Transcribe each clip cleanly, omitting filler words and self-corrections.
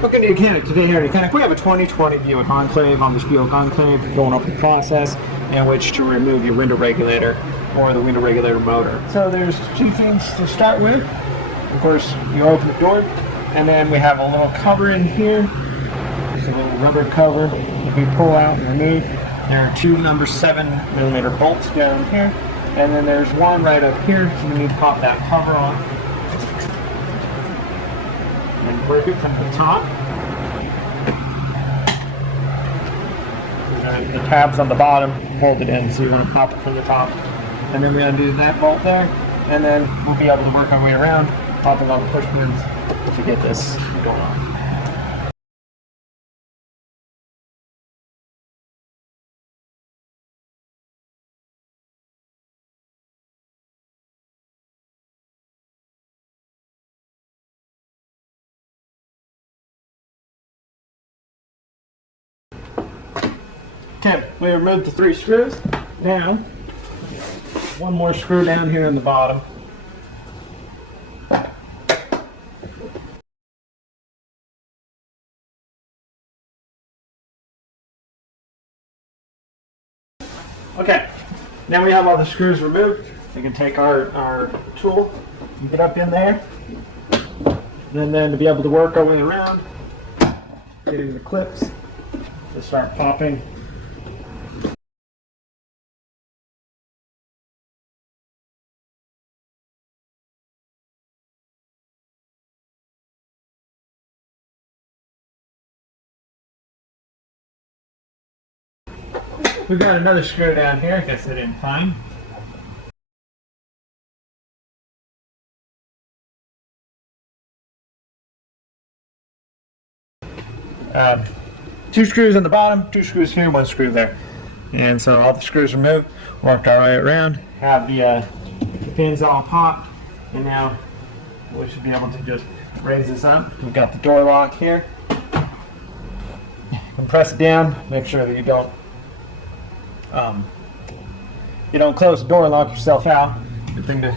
Welcome to YOUCANIC. Today here at YOUCANIC we have a 2020 Buick Enclave. On this Buick Enclave, going over the process in which to remove your window regulator or the window regulator motor. So there's two things to start with. Of course, you open the door, and then we have a little cover in here. There's a little rubber cover that we pull out and remove. There are two number 7mm bolts down here, and then there's one right up here, so we need to pop that cover on and work it from the top. The tabs on the bottom hold it in, so you want to pop it from the top. And then we undo that bolt there, and then we'll be able to work our way around, popping all the push pins to get this going on. Okay, we removed the 3 screws. Now, one more screw down here in the bottom. Okay, now we have all the screws removed. We can take our tool and get up in there. And then to be able to work our way around, getting the clips to start popping. We've got another screw down here. I guess I didn't find. Two screws on the bottom, 2 screws here, 1 screw there. And so all the screws removed, worked our way around, have the pins all popped, and now we should be able to just raise this up. We've got the door lock here. You can press it down, make sure that you don't close the door and lock yourself out. Good thing to.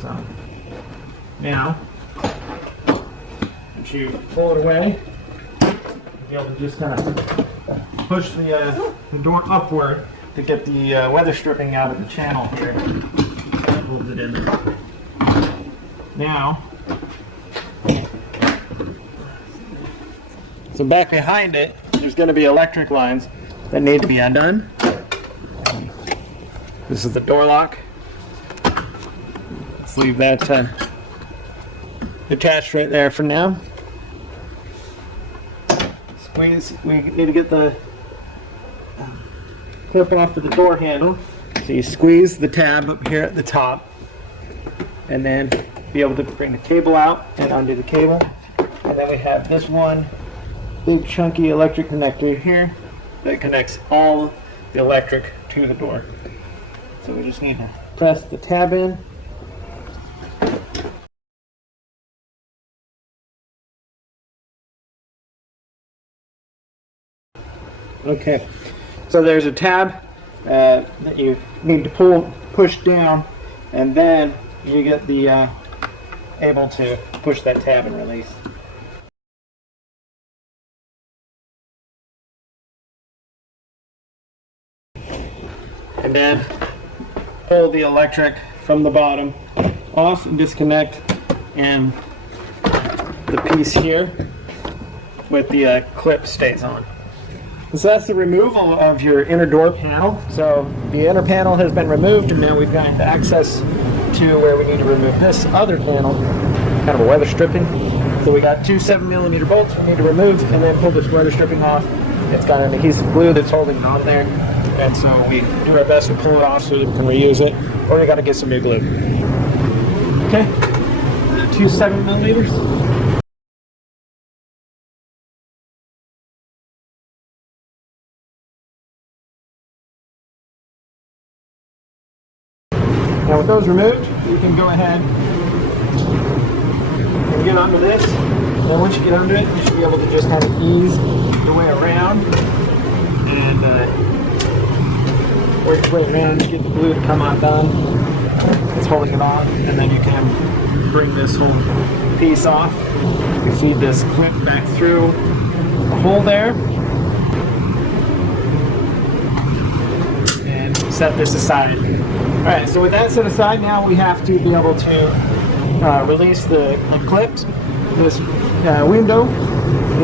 So now, once you pull it away, you'll be able to just kind of push the door upward to get the weather stripping out of the channel here. That holds it in there. Now, so back behind it, there's going to be electric lines that need to be undone. This is the door lock. Let's leave that attached right there for now. Squeeze. We need to get the clip off of the door handle. So you squeeze the tab up here at the top, and then be able to bring the cable out and undo the cable. And then we have this one big chunky electric connector here that connects all the electric to the door. So we just need to press the tab in. Okay, so there's a tab that you need to push down, and then you get the able to push that tab and release. And then pull the electric from the bottom off and disconnect, and the piece here with the clip stays on. So that's the removal of your inner door panel. So the inner panel has been removed, and now we've got access to where we need to remove this other panel, kind of a weather stripping. So we got 2 7mm bolts we need to remove, and then pull this weather stripping off. It's got an adhesive glue that's holding it on there, and so we do our best to pull it off so that we can reuse it, or you got to get some new glue. Okay, 2 7mm. Now with those removed, you can go ahead and get under this. Then once you get under it, you should be able to just kind of ease your way around and work your way around to get the glue to come undone. It's holding it on, and then you can bring this whole piece off. We feed this clip back through the hole there. And set this aside. Alright, so with that set aside, now we have to be able to release the clips. This window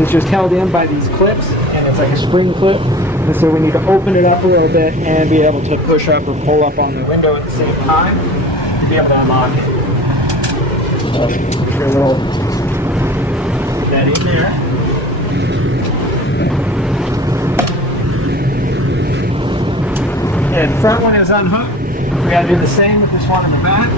is just held in by these clips, and it's like a spring clip. And so we need to open it up a little bit and be able to push up or pull up on the window at the same time to be able to unlock it. So sure we'll put that in there. And the front one is unhooked. We gotta do the same with this one in the back.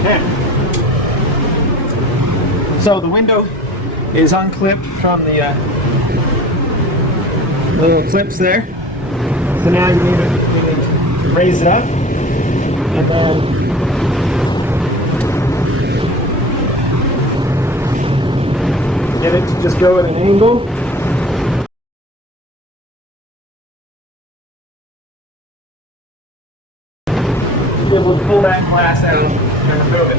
Okay. So the window is unclipped from the little clips there. So now you need to raise it up and then get it to just go at an angle. Be able to pull that glass out and remove it.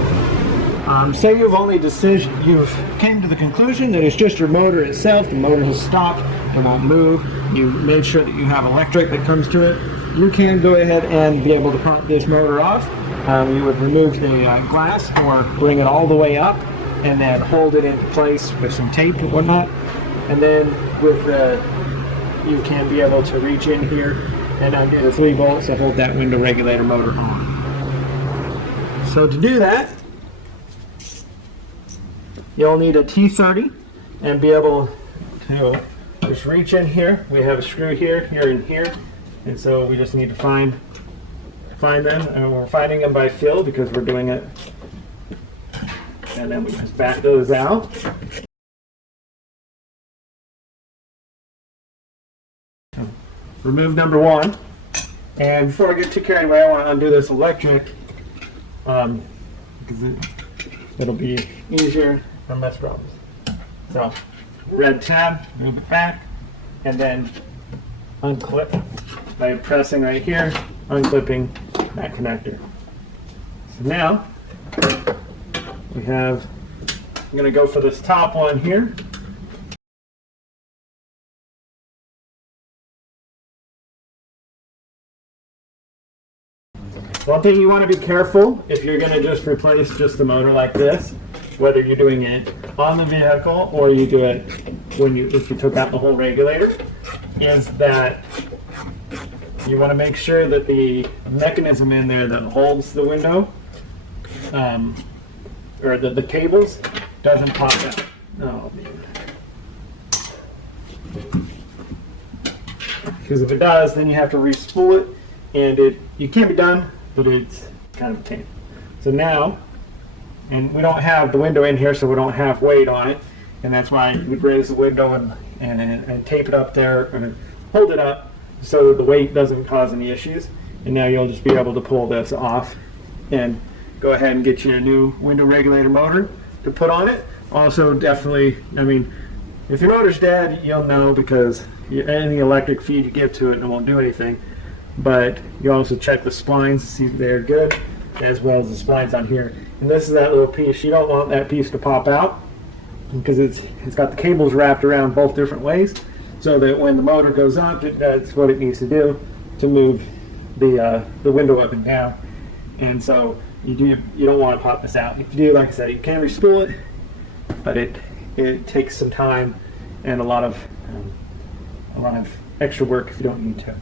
Say you've came to the conclusion that it's just your motor itself, the motor has stopped, it won't move, you made sure that you have electric that comes to it, you can go ahead and be able to pop this motor off. You would remove the glass or bring it all the way up and then hold it into place with some tape and whatnot. And then with you can be able to reach in here and undo the 3 bolts to hold that window regulator motor on. So to do that, you'll need a T30 and be able to just reach in here. We have a screw here, here, and here. And so we just need to find them, and we're finding them by feel because we're doing it. And then we just back those out. Remove number 1. And before I get too carried away, I want to undo this electric because it'll be easier for less problems. So, red tab, move it back, and then unclip by pressing right here, unclipping that connector. So now, I'm going to go for this top one here. One thing you want to be careful if you're going to just replace just the motor like this, whether you're doing it on the vehicle or you do it if you took out the whole regulator, is that you want to make sure that the mechanism in there that holds the window or the cables doesn't pop out. Oh man. Because if it does, then you have to re-spool it, and you can be done, but it's kind of a pain. So now, and we don't have the window in here, so we don't have weight on it, and that's why you would raise the window and tape it up there and hold it up so that the weight doesn't cause any issues. And now you'll just be able to pull this off and go ahead and get you a new window regulator motor to put on it. Also, definitely, I mean, if your motor's dead, you'll know because any electric feed you give to it, it won't do anything. But you also check the splines to see if they're good, as well as the splines on here. And this is that little piece. You don't want that piece to pop out because it's got the cables wrapped around both different ways, so that when the motor goes up, that's what it needs to do to move the window up and down. And so you don't want to pop this out. If you do, like I said, you can re-spool it, but it takes some time and a lot of extra work if you don't need to.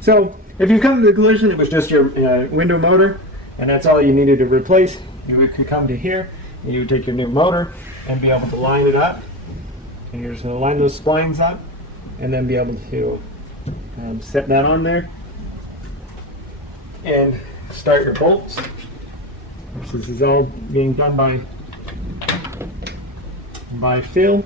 So if you come to the conclusion it was just your window motor and that's all you needed to replace, you could come to here and you would take your new motor and be able to line it up. And you're just going to line those splines up and then be able to set that on there and start your bolts. This is all being done by feel.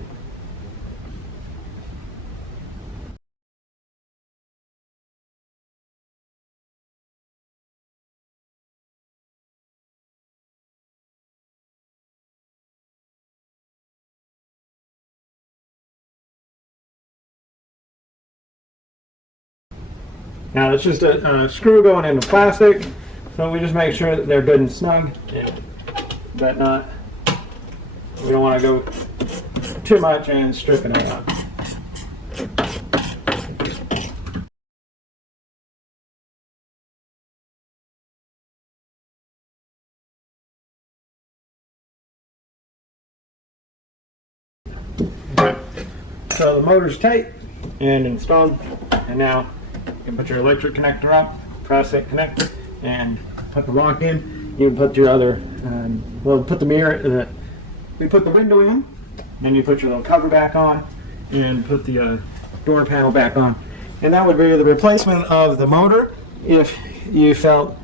Now it's just a screw going into plastic, so we just make sure that they're good and snug, and but not, we don't want to go too much and stripping it out. Okay. So the motor's tight and installed, and now you can put your electric connector up, press it, connect, and put the lock in. You can put your other, well, put the mirror, we put the window in, then you put your little cover back on, and put the door panel back on. And that would be the replacement of the motor if you felt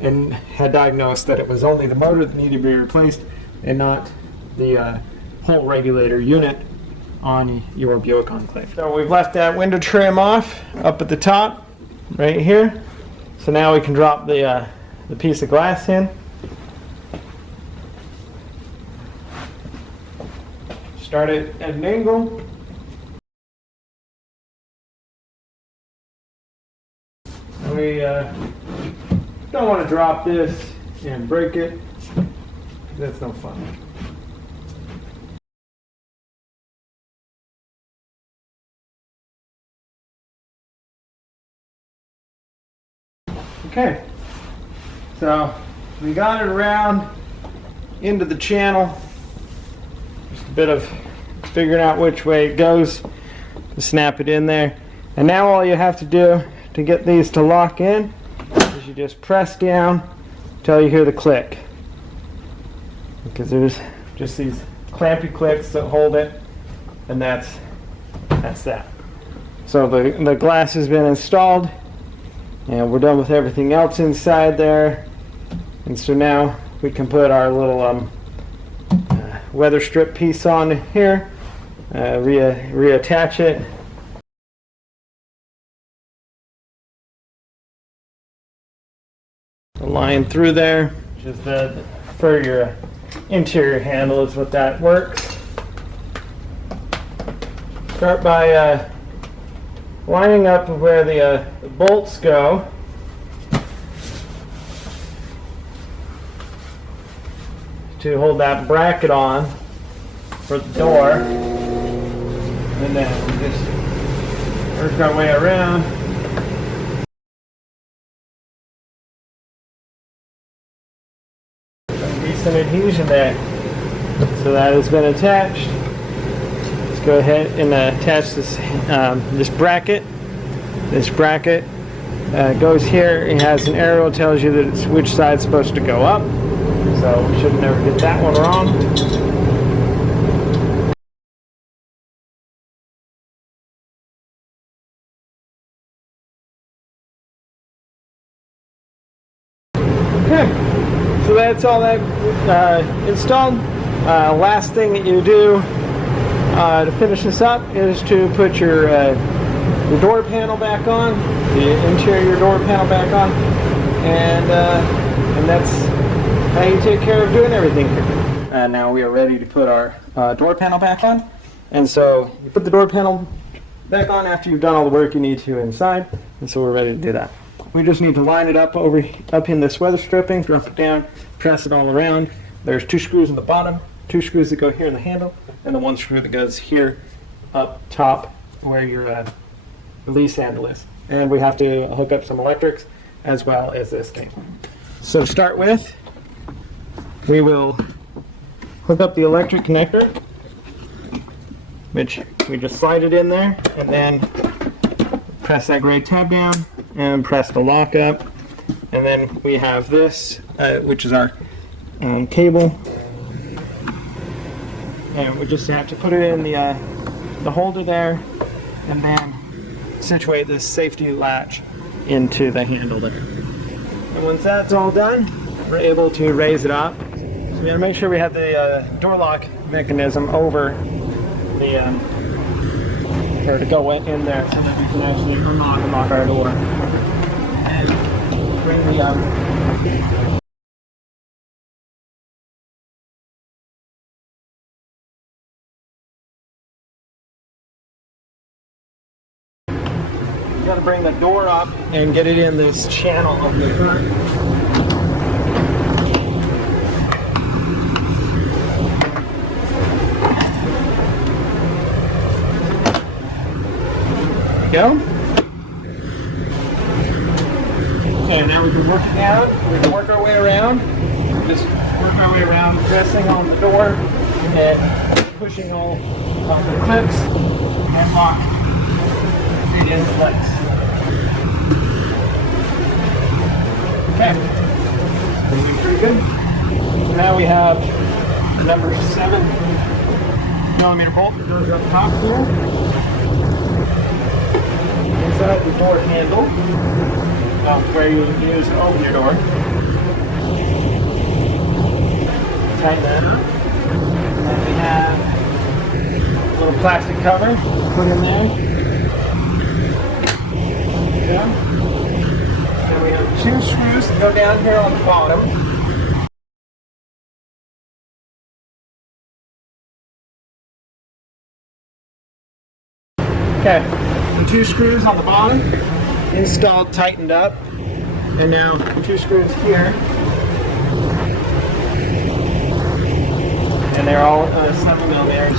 and had diagnosed that it was only the motor that needed to be replaced and not the whole regulator unit on your Buick Enclave. So we've left that window trim off up at the top right here. So now we can drop the piece of glass in. Start it at an angle. And we don't want to drop this and break it. That's no fun. Okay, so we got it around into the channel. Just a bit of figuring out which way it goes to snap it in there. And now all you have to do to get these to lock in is you just press down until you hear the click. Because there's just these clampy clicks that hold it, and that's that. So the glass has been installed, and we're done with everything else inside there. And so now we can put our little weather strip piece on here, reattach it. A line through there, just for your interior handle is what that works. Start by lining up where the bolts go. To hold that bracket on for the door. And then we just work our way around. Some decent adhesion there. So that has been attached. Let's go ahead and attach this bracket. This bracket goes here. It has an arrow that tells you that it's which side's supposed to go up. So we should never get that one wrong. Okay, so that's all that installed. Last thing that you do to finish this up is to put your door panel back on, the interior door panel back on, and that's how you take care of doing everything here. And now we are ready to put our door panel back on. And so you put the door panel back on after you've done all the work you need to inside. And so we're ready to do that. We just need to line it up up in this weather stripping, drop it down, press it all around. There's 2 screws in the bottom, 2 screws that go here in the handle, and the 1 screw that goes here up top where your release handle is. And we have to hook up some electrics as well as this thing. So to start with, we will hook up the electric connector, which we just slide it in there, and then press that gray tab down and press the lock up. And then we have this, which is our cable, and we just have to put it in the holder there, and then situate this safety latch into the handle there. And once that's all done, we're able to raise it up. So we gotta make sure we have the door lock mechanism over the or to go in there so that we can actually unlock our door and bring the You got to bring the door up and get it in this channel of the front. Go. Okay, now we can work it down. We can work our way around. Just work our way around, pressing on the door and pushing all of the clips and lock it into place. Okay, it's pretty good. So now we have the number 7mm bolt that goes up top here. Inside the door handle, where you use to open your door. Tighten that up. And we have a little plastic cover put in there. Yeah. And we have 2 screws that go down here on the bottom. Okay, and 2 screws on the bottom, installed, tightened up, and now 2 screws here, and they're all 7mm.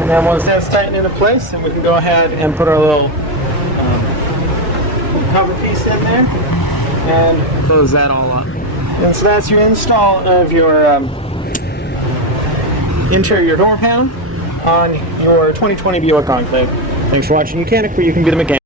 And then once that's tightened into place, then we can go ahead and put our little cover piece in there and close that all up. And so that's your install of your interior door panel on your 2020 Buick Enclave. Thanks for watching YOUCANIC, where you can be the mechanic.